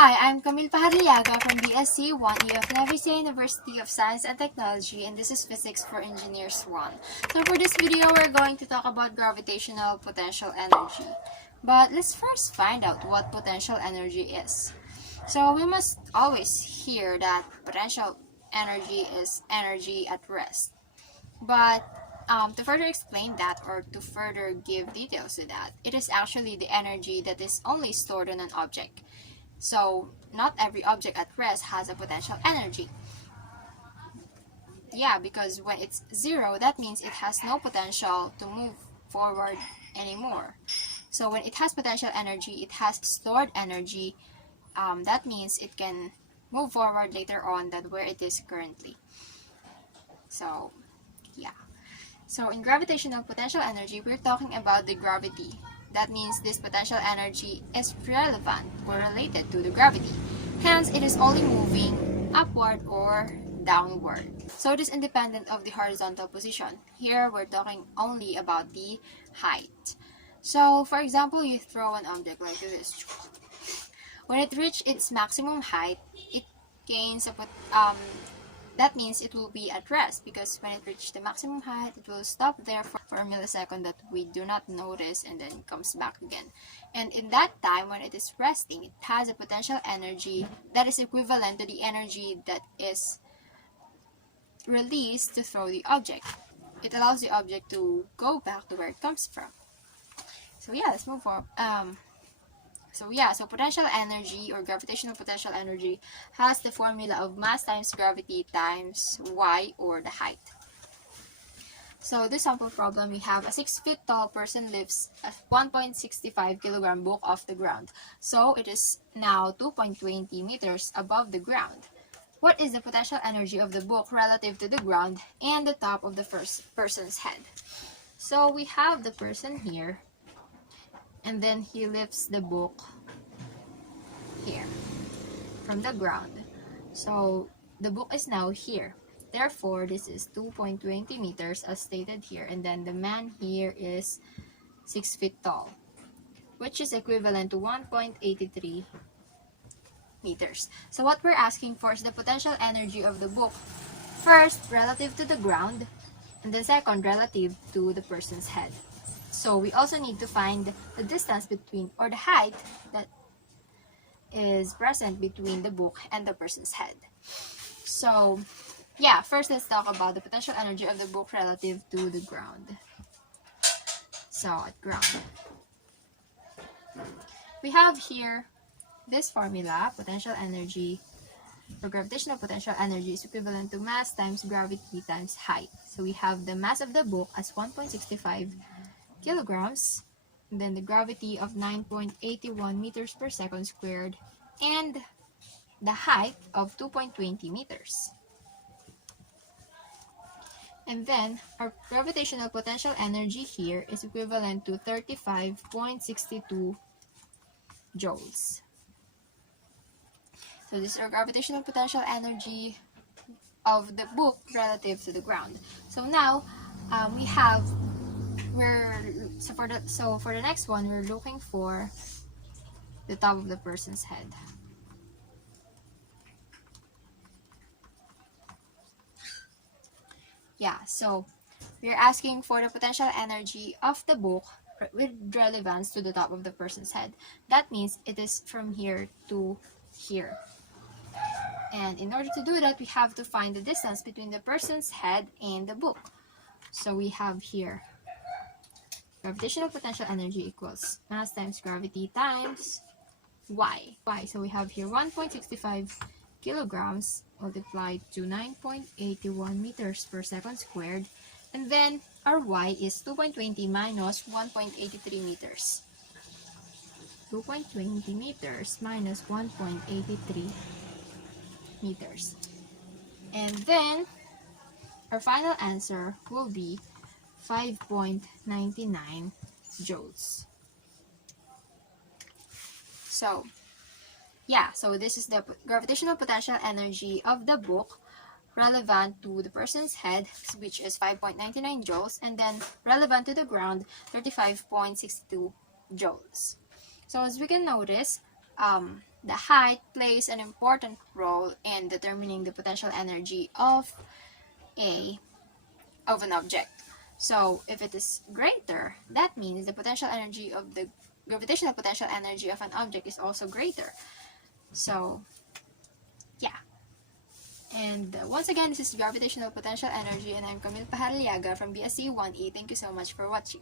Hi, I'm Camille Pajarillaga from BSCE 1E of Nueva University of Science and Technology, and this is Physics for Engineers 1. So for this video, we're going to talk about gravitational potential energy. But let's first find out what potential energy is. So we must always hear that potential energy is energy at rest. But to further explain that, or to further give details to that, it is actually the energy that is only stored in an object. So, not every object at rest has a potential energy. Yeah, because when it's zero, that means it has no potential to move forward anymore. So, when it has potential energy, it has stored energy. That means it can move forward later on than where it is currently. So, yeah. So, in gravitational potential energy, we're talking about the gravity. That means this potential energy is relevant or related to the gravity. Hence, it is only moving upward or downward. So, it is independent of the horizontal position. Here, we're talking only about the height. So, for example, you throw an object like this. When it reaches its maximum height, it gains a that means it will be at rest, because when it reaches the maximum height, it will stop there for a millisecond that we do not notice and then comes back again. And in that time, when it is resting, it has a potential energy that is equivalent to the energy that is released to throw the object. It allows the object to go back to where it comes from. So yeah, let's move on. So potential energy, or gravitational potential energy, has the formula of mass times gravity times y, or the height. So this sample problem, we have a 6 feet tall person lifts a 1.65 kilogram book off the ground. So it is now 2.20 meters above the ground. What is the potential energy of the book relative to the ground and the top of the first person's head? So we have the person here, and then he lifts the book here from the ground. So the book is now here. Therefore, this is 2.20 meters as stated here, and then the man here is 6 feet tall, which is equivalent to 1.83 meters. So what we're asking for is the potential energy of the book, first relative to the ground, and the second relative to the person's head. So we also need to find the distance between, or the height that is present between the book and the person's head. So yeah, first let's talk about the potential energy of the book relative to the ground. So at ground, we have here this formula: potential energy, or gravitational potential energy, is equivalent to mass times gravity times height. So we have the mass of the book as 1.65 kilograms, and then the gravity of 9.81 meters per second squared, and the height of 2.20 meters. And then our gravitational potential energy here is equivalent to 35.62 joules. So this is our gravitational potential energy of the book relative to the ground. So now for the next one, we're looking for the top of the person's head. Yeah, so we're asking for the potential energy of the book with relevance to the top of the person's head. That means it is from here to here. And in order to do that, we have to find the distance between the person's head and the book. So we have here gravitational potential energy equals mass times gravity times y. So we have here 1.65 kilograms multiplied to 9.81 meters per second squared, and then our y is 2.20 minus 1.83 meters. 2.20 meters minus 1.83 meters. And then our final answer will be 5.99 joules. So yeah, so this is the gravitational potential energy of the book relevant to the person's head, which is 5.99 joules, and then relevant to the ground, 35.62 joules. So as we can notice, the height plays an important role in determining the potential energy of an object. So if it is greater, that means the potential energy of the gravitational potential energy of an object is also greater. So yeah. And once again, this is gravitational potential energy, and I'm Camille Pajarillaga from BSCE 1E. Thank you so much for watching.